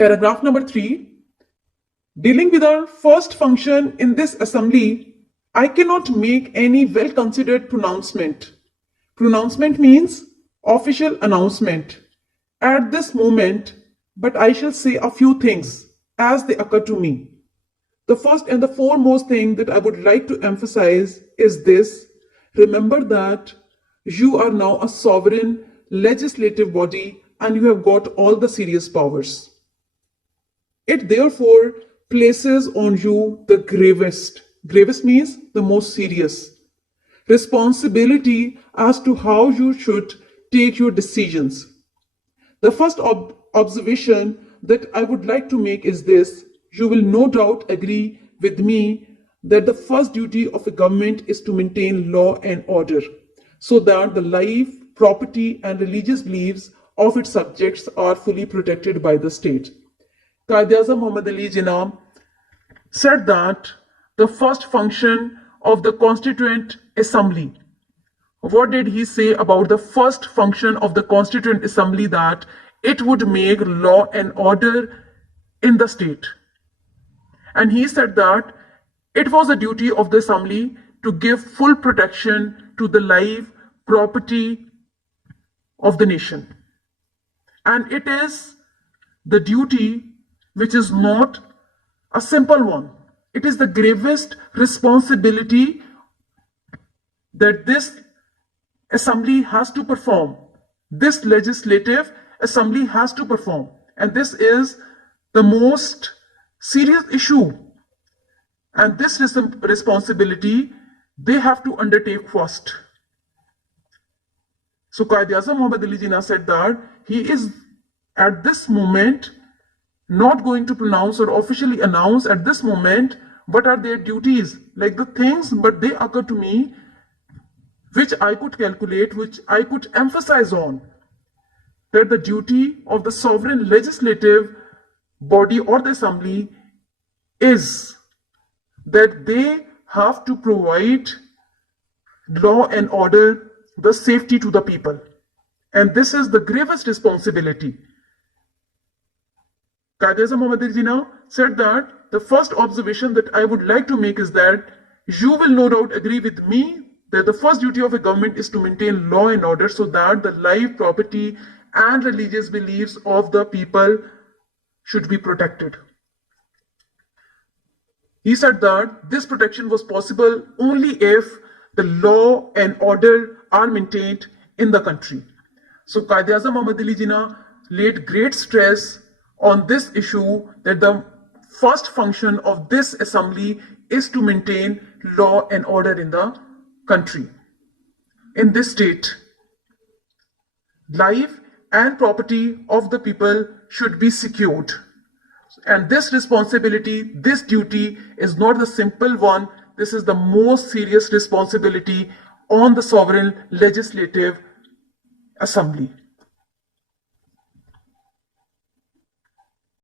Paragraph number 3. Dealing with our first function in this assembly, I cannot make any well-considered pronouncement. Pronouncement means official announcement at this moment, but I shall say a few things as they occur to me. The first and the foremost thing that I would like to emphasize is this. Remember that you are now a sovereign legislative body and you have got all the serious powers. It therefore places on you the gravest means the most serious, responsibility as to how you should take your decisions. The first observation that I would like to make is this. You will no doubt agree with me that the first duty of a government is to maintain law and order so that the life, property, and religious beliefs of its subjects are fully protected by the state. Quaid-e-Azam Muhammad Ali Jinnah said that the first function of the Constituent Assembly. What did he say about the first function of the Constituent Assembly? That it would make law and order in the state. And he said that it was a duty of the assembly to give full protection to the life, property of the nation. And it is the duty which is not a simple one. It is the gravest responsibility that this assembly has to perform. This legislative assembly has to perform. And this is the most serious issue. And this responsibility they have to undertake first. So Quaid-e-Azam Muhammad Ali Jinnah said that he is at this moment not going to pronounce or officially announce at this moment what are their duties, like the things, but they occur to me which I could calculate, which I could emphasize on, that the duty of the sovereign legislative body or the assembly is that they have to provide law and order, the safety to the people. And this is the gravest responsibility. Quaid-e-Azam Muhammad Ali Jinnah said that the first observation that I would like to make is that you will no doubt agree with me that the first duty of a government is to maintain law and order so that the life, property, and religious beliefs of the people should be protected. He said that this protection was possible only if the law and order are maintained in the country. So Quaid-e-Azam Muhammad Ali Jinnah laid great stress on this issue that the first function of this assembly is to maintain law and order in the country, in this state. Life and property of the people should be secured. And this responsibility, this duty is not the simple one. This is the most serious responsibility on the sovereign legislative assembly.